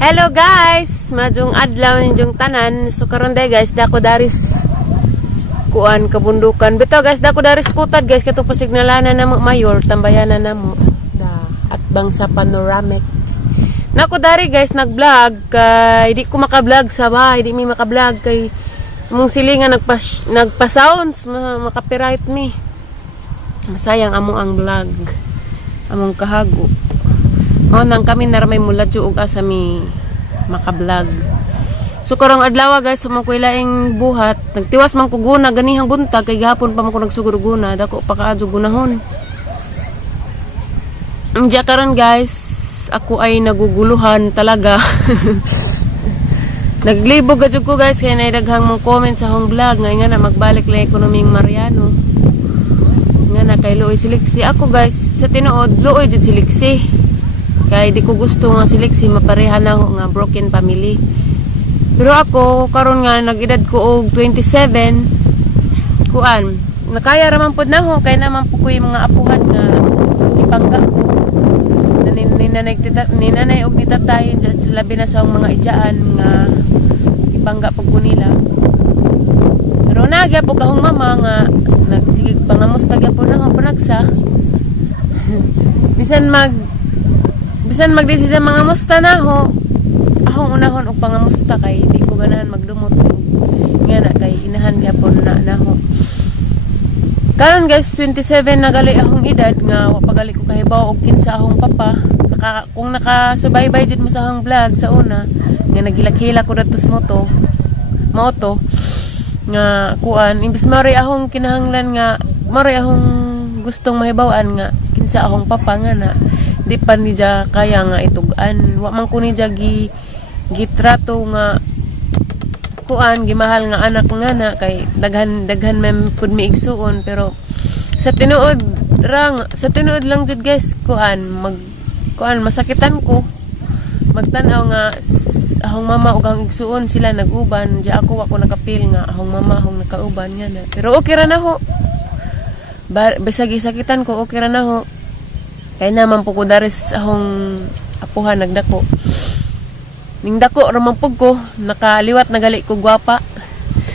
Hello guys, majung adlaw ninjong tanan. So karon day guys, dako daris kuan kabundukan. Bitaw guys, dako daris kutad guys katong pasignalanan namo mayor tambayanan namo. Da at bang sa panoramic. Nako dari guys nag-vlog kay di ko maka-vlog sa bahay, di mi maka-vlog kay mong silingan nagpa-sounds maka-copyright ni. Masayang amo ang vlog. Among kahago. O nang kami naramay mula ug asa mi maka-vlog. So karong adlaw guys, sumangkoy laing buhat. Nagtiwas man ko guna ganihang buntag kay gihapon pa man ko nagsugod guna, dako pa kaadyo gunahon. Diya karon guys, ako ay naguguluhan talaga. Naglibog gadyo ko guys kay naidaghang mong comment sa akong vlog nga na magbalik lang ekonoming Mariano. Nga na kay Luoy Siliksi ako guys, sa tinuod Luoy jud Siliksi. Kaya di ko gusto nga si Lexi mapareha na ako nga broken family. Pero ako, karon nga nag-edad ko og 27, kuan, nakaya raman pod na ho, kaya naman po ko yung mga apuhan nga ipangga ko. Ninanay og nitatay, labi na sa mga ijaan nga ipangga po ko nila. Pero nagya po kahong mama nga, nagsigig pangamusta po na ako panagsa. Bisan magdisi sa mga musta na ho, akong unahon og pangamusta kay di ko ganahan magdumot nga na kay inahan gyapon na ho. Karon guys 27 na gali akong edad nga wa pagali ko kahibaw og kinsa akong papa. Kung nakasubaybay jud mo sa akong vlog sa una nga nagilak-hilak ko dito sa moto nga kuan imbis mari akong kinahanglan nga mari akong gustong mahibaw-an nga kinsa akong papa nga na di pa ni ja kaya nga itugan wa man ko ni ja gitrato nga kuan gimahal nga anak nga na kay daghan man pud mi igsuon. Pero sa tinuod lang jud guys kuan masakitan ko magtan-aw nga ahong mama ug ang igsuon sila nag-uban ja ako wa ko nakapil nga ahong mama ahong nakauban nga na. Pero okay ra na ho, bisag isakitan ko okay ra na ho. Kaya naman po ko daris akong apuhan nagdako. Ning dako raman po ko, nakaliwat nagali ko gwapa.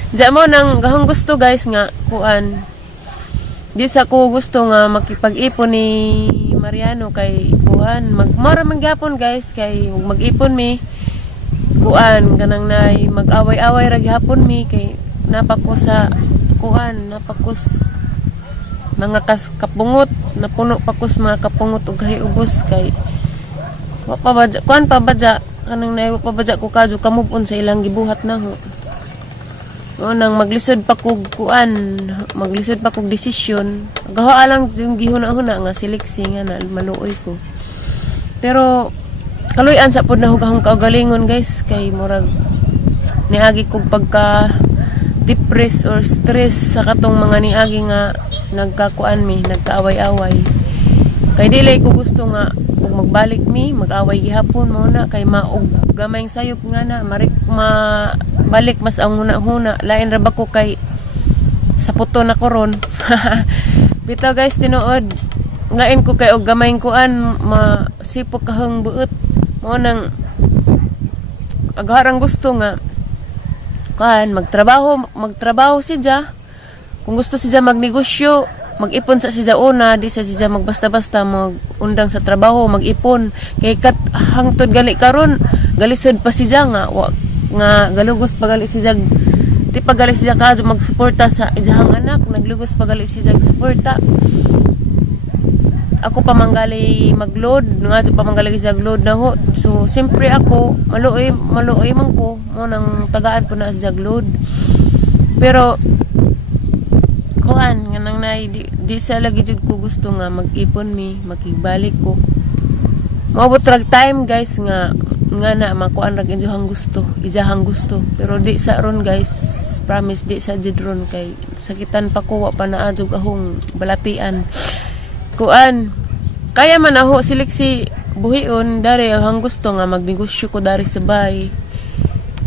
Diya mo nang gahong gusto guys nga, kuan. Di sa ko gusto nga makipag-ipon ni Mariano kay kuan. Magmara man gyapon guys, kay mag-ipon mi. Kuan, kanang nay mag-away-away ra gyapon mi kay napako sa kuan, napakos mga kapungot napuno pa kus mga kapungot ug kahiubos kay wa pa badya kuan pa badya kanang nay wa pa badya ko kadyo kamove-on sa ilang gibuhat na ho. O nang maglisod pa kog kuan, maglisod pa kog desisyon. Gawa lang yung gihuna-huna nga si Lexi nga na maluoy ko. Pero kaluy-an sa pod na hugahong kaugalingon guys kay murag niagi kog pagka depress or stress sa katong mga niagi nga nagkakuan mi, nagkaaway-away. Kay dili ko gusto nga kung magbalik mi, mag-away gihapon muna kay maog gamayng sayop nga na balik mas ang huna-huna. Lain ra ba ko kay sa puto na koron. Bitaw guys tinuod, lain ko kay og gamayng kuan masipok kahang buot. Mo nang agharang gusto nga kan magtrabaho si Ja. Kung gusto si Ja magnegosyo, mag-ipon sa si Ja una, di sa si Ja magbasta-basta magundang sa trabaho, mag-ipon. Kay kat hangtod gali karon, galisod pa si Ja nga galugos pa gali si Ja. Di pa gali si Ja kadto magsuporta sa iyang anak, naglugos pa gali si Ja suporta. Ako pa manggali mag-load, nga pa manggali sa load na ho. So, siyempre ako, maluoy man ko, mo nang tagaan po na sa load. Pero, kuan, nga nang di sa lagi jud ko gusto nga mag-ipon mi, makibalik ko. Maabot rag time guys nga na makuan rag ijahang gusto. Pero di sa ron guys, promise di sa jud ron kay sakitan pa ko wa pa naadjog ahong balatian. Kuan, kaya man ako si Lexi buhion dari ang gusto nga magnegosyo ko dari sa bay,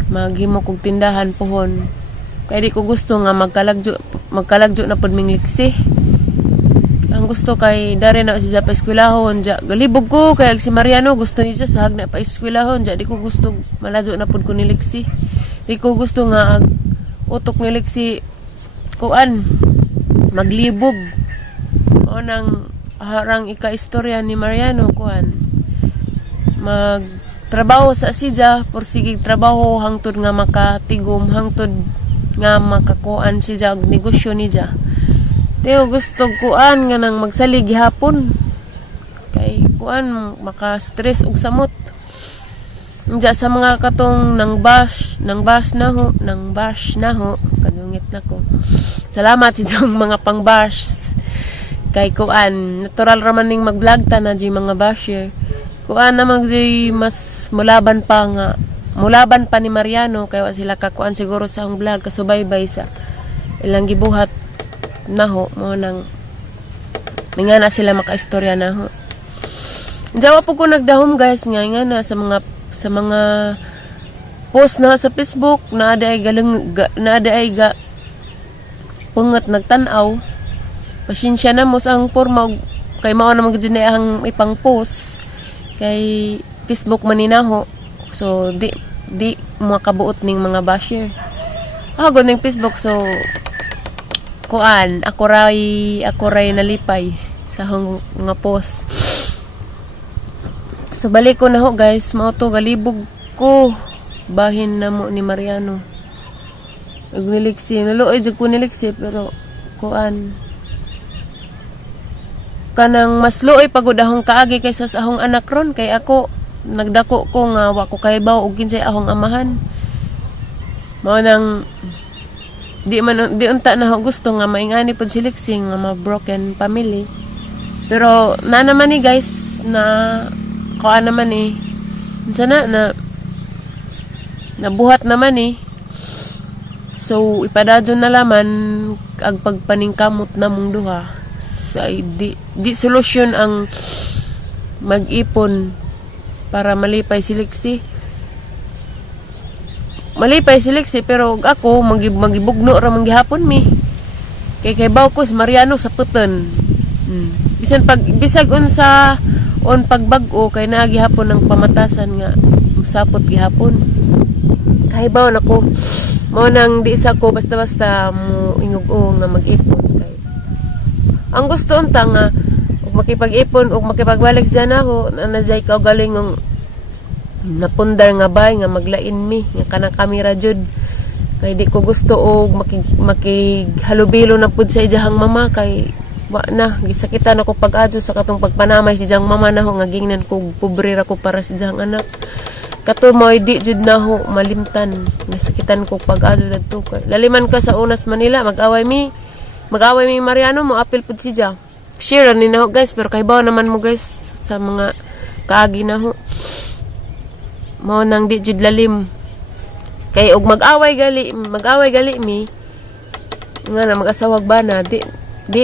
maghimo kog tindahan pohon. Kaya di ko gusto nga magkalagyo na pod ming Lexi. ang gusto kay dari na siya pa eskwelahon ja galibog ko kay si Mariano gusto niya sa hagna pa eskwelahon ja di ko gusto malajo na pud ko ni Lexi di ko gusto nga utok ni Lexi kuan maglibog o nang harang ika-istorya ni Mariano kuan magtrabaho sa siya porsigig trabaho hangtod nga makatigom hangtod nga makakuan siya og negosyo niya. Teo gusto kuan nga nang magsalig gihapon. Kay kuan maka-stress og samot. Unja sa mga katong nang bash na ho, kadungit nako. Salamat sa mga pang-bash. Kay kuan natural ra man ning mag-vlog ta na jay mga basher. Kuan namang jay mas mulaban pa ni Mariano kay wa sila kakuan siguro sa ang vlog kasubaybay sa ilang gibuhat naho mo nang nga na sila makaistorya naho. Jawa po ko nagdahom guys nga na sa mga post na sa Facebook na aday ga pungot nagtan-aw. Pasensya na mo sa ang porma kay mao na magdinay ang ipang post kay Facebook maninaho. So di makabuot ning mga basher. Ako ning Facebook so kuan ako ray nalipay sa hong nga post. So balik ko na ho guys, mao to galibog ko bahin na mo ni Mariano. Ug ni Lexi, naluoy jud ko ni Lexi pero kuan kanang mas luoy pagud ahong kaagi kaysa sa ahong anak ron kay ako nagdako ko nga wa ko kaybaw og kinsay ahong amahan. Mao nang di unta na ako gusto nga maingani pud si Lexi nga ma-broken family. Pero na naman ni guys na kuan naman eh. Sana na nabuhat naman eh. So ipadadyon na laman ang pagpaningkamot namong duha. Sa di solusyon ang mag-ipon para malipay si Lexi. Malipay si Lexi pero ako magibugno ra man gihapon mi. Kay baw ko si Mariano sa puton. Bisan bisag unsa on pagbag-o kay naa gihapon ng pamatasan nga sapot gihapon. Kay baw nako mo nang di sa ko basta-basta mo ingog-o nga mag-ipon kay. Ang gusto unta nga ug makipag-ipon ug makipagbalik diyan ako na jay ka galing ng napundar nga bay nga maglain mi nga kanang kamera jud kay di ko gusto og makighalubilo na pud sa ijahang mama kay wa na gisakitan ako pag-adto sa katong pagpanamay sa ijahang mama na ho nga gingnan ko pobre ra ko para sa ijahang anak kato mo di jud na ho malimtan nga sakitan ko pag-adto dadto kay laliman ka sa Unas Manila mag-away mi Mariano mo apil pud siya share ni na ho guys pero kay baw naman mo guys sa mga kaagi na ho mao nang di jud lalim kay og mag-away gali mi nga na mag-asawag bana di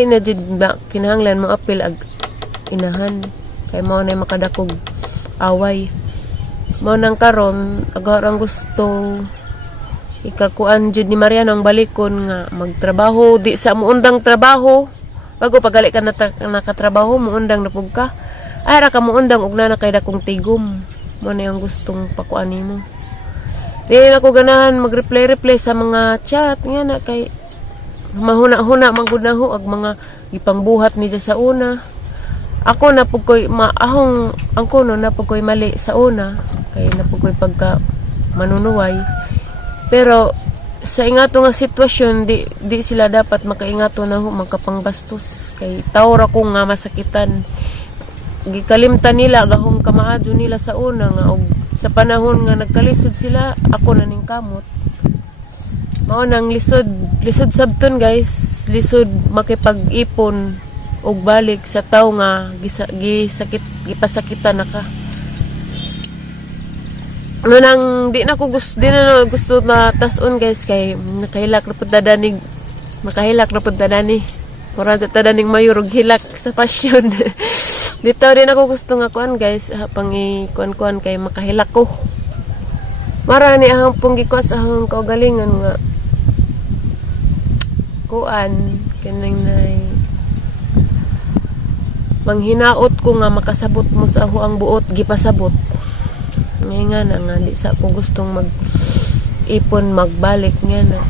na jud na kinahanglan mo apil ag inahan kay mao na makadakog away mao nang karon agarang gusto ikakuan jud ni Mariano ang balikon nga magtrabaho di sa muundang trabaho bago pagali ka nakatrabaho muundang na pug ka ay ra ka muundang og na kay dakong tigom mo na yung gustong pakuan mo. Di na ko ganahan mag-reply sa mga chat nga na kay mahuna-huna manggod na ho ag mga gipangbuhat ni sa una. Ako na pug koy maahong ang kuno na pug koy mali sa una kay na pug koy pagka manunuway. Pero sa ingato nga sitwasyon di sila dapat makaingato na ho magkapangbastos kay tawra ko nga masakitan. Gikalimtan nila gahong kamaadyo nila sa una nga og sa panahon nga nagkalisod sila ako na ning kamot mao nang lisod sabton guys lisod makipag-ipon og balik sa tawo nga gipasakitan na ka ano nang di na gusto na tas-on guys kay makahilak ra pud dadani mura tadaning mayurog hilak sa pasyon. Dito din ako gusto nga kuan guys, pangi kuan kay makahilak ko. Marani ang pong gikwas ang kaugalingan nga kuan kining nay manghinaot ko nga makasabot mo sa ako ang buot gipasabot. Ngay nga na di sa ko gustong mag ipon magbalik nga na.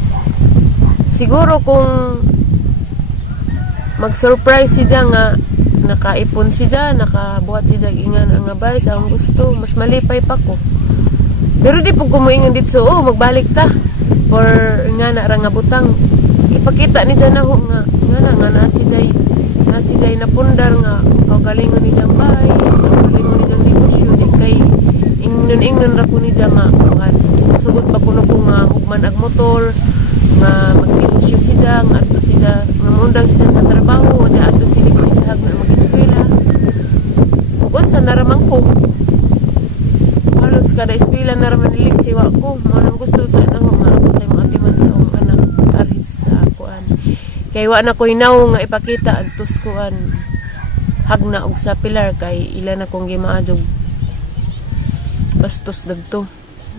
Siguro kung mag-surprise siya nga nakaipon siya, nakabuhat siya ingan ang abay sa ang gusto, mas malipay pa ko. Pero di po kumuingan dito, magbalik ta for nga na nga butang. Ipakita ni dyan ako nga nasi jay na pundar nga kagalingon ni dyan bay, kagalingon ni dyan negosyo, di kay ingnon ra ko ni dyan nga sugod pa kuno ko nga hugman ag motor nga magnegosyo siya nga ato siya nga mundang siya sa trabaho diya ato sinig siya na mag-eskwela ug sa naramang ko halos kada eskwela naraman nilig siwa ko mo nang gusto sa ano nga ako sa matiman sa akong anak aris sa kuan kay wa na ko hinaw nga ipakita adtos kuan hagna og sa pilar kay ila na kong gimaadjog bastos dagto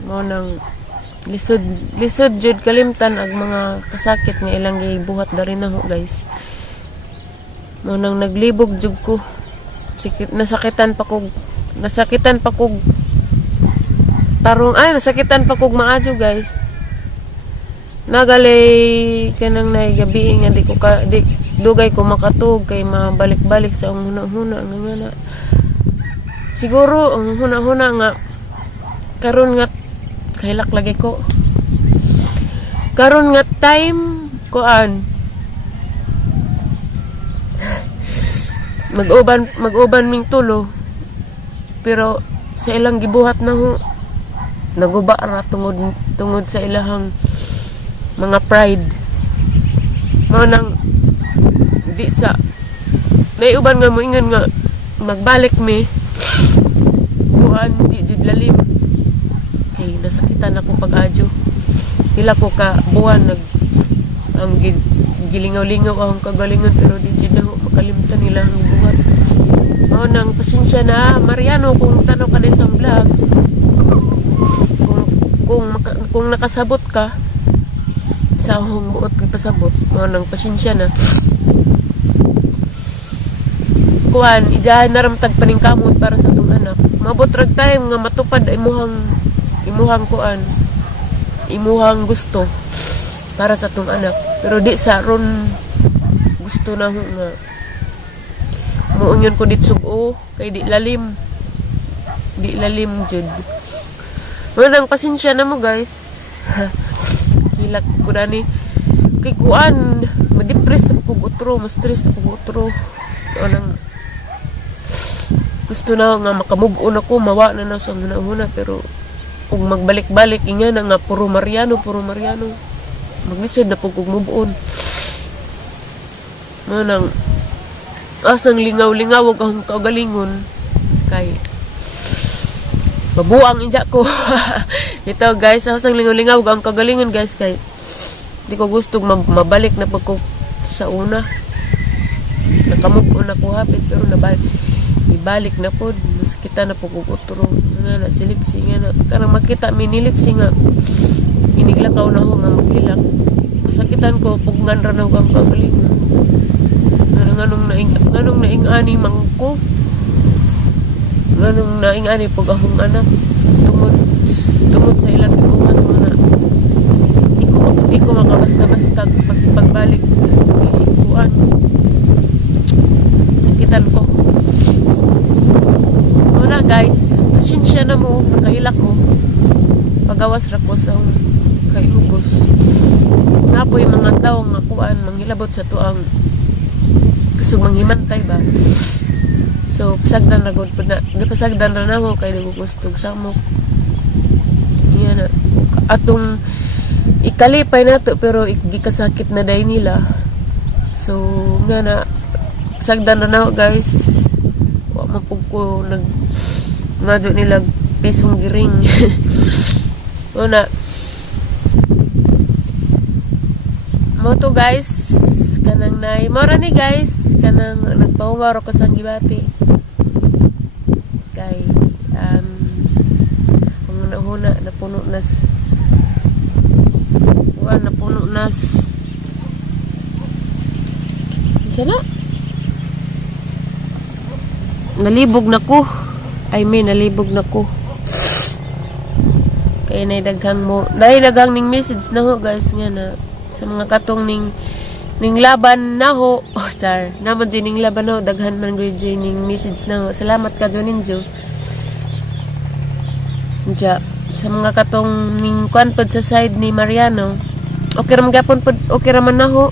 mo nang lisod jud kalimtan ag mga kasakit nga ilang gibuhat dari na ho guys. Mo nang naglibog jud ko. Nasakitan pa kog nasakitan pa kog maadyo guys. Nagalay kanang naigabi nga di dugay ko makatug kay mabalik-balik sa ang huna-huna nga na. Siguro ang huna-huna nga karon nga kahilak lagi ko karon nga time kuan mag-uban ming tulo pero sa ilang gibuhat na ho naguba ra tungod sa ilahang mga pride mo nang di sa naiuban nga moingon nga magbalik mi kuan di jud lalim kay nasakitan ako pag-adyo. Pila ko ka buwan ang gilingaw-lingaw ang kagalingon pero di jud na makalimtan nila ang buhat. Mao nang pasensya na Mariano kung tanaw ka sa vlog. Kung nakasabot ka sa akong buot pasabot, mao nang pasensya na. Kuan ijahan naramtag paning kamot para sa atong anak. Mabot rag time nga matupad imuhang kuan imuhang gusto para sa tong anak pero di sa ron gusto na ho nga muungyon ko dit sugo kay di lalim jud mo nang pasensya na mo guys kilak ko na ni kay kuan ma-depress na ko utro ma-stress na ko utro nang gusto na nga makamove on ako mawa na sa huna pero kung magbalik-balik inga na nga puro Mariano maglisod na po kung move on manang asang lingaw-lingaw ang kagalingon kay mabuang inja ko ito guys asang lingaw-lingaw ang kagalingon guys kay di ko gustong mabalik na po ko sa una nakamove on ako hapit pero ibalik na po kita na po kung utro nga na silipsi nga na karang makita minilipsi nga iniglakaw na ako nga maghilak masakitan ko pugngan ra na ako ang kagaling nganong naing-ani mangko nganong naing-ani pag akong anak tungod sa ilang ibuhat mga di ko makabasta-basta pagbalik kuan sakitan ko wala guys pasensya na mo nakahilak ko pagawas ra ko sa kaihugos nga po yung mga tao nga kuan manghilabot sa tuang kusog manghimantay ba so pasagdan ra gud na gipasagdan ra na ako kay nagugustog samok yan na atong ikalipay nato pero gikasakit na day nila so nga na sagdan ra na ako guys wa mapug ko ngadyo nila pisong giring una mo to guys kanang nay mora ni guys kanang nagpahungaw ko sa gibati kay kung una napuno nas sana nalibog na ko. Nalibog na ko. Kaya naidaghang mo. Dahil daghang ning message na ho guys nga na sa mga katong ning laban na ho. Oh, char. Naman dyan ning laban na ho. Daghan man gud dyan ning message na ho. Salamat ka dyan ninyo. Diya. Sa mga katong ning kwan pod sa side ni Mariano. Okay raman gapon pod. Okay raman na ho.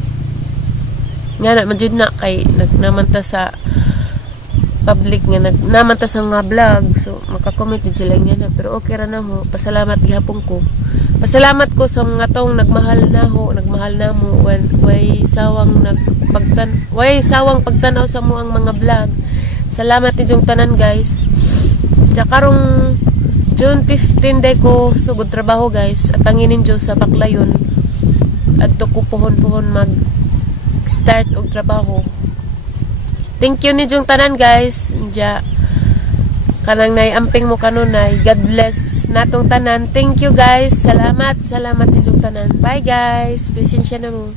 Nga na man dyan na kay nagnamanta sa public nga nagnamanta sa nga vlog. So makakomment dyan sila nga na. Pero okay ra na ho. Pasalamat gihapon ko. Pasalamat ko sa mga taong nagmahal na ho, nagmahal na mo, way sawang pagtanaw sa mo ang mga vlog. Salamat ninyong tanan guys. Karong June 15 day ko sugod trabaho guys. At ang ninyo sa Baklayon. At to ko puhon mag-start og trabaho. Thank you ninyong tanan guys. Kanang naiamping mo kanunay. God bless natong tanan. Thank you guys. Salamat ninyong tanan. Bye guys. Pasensya na mo.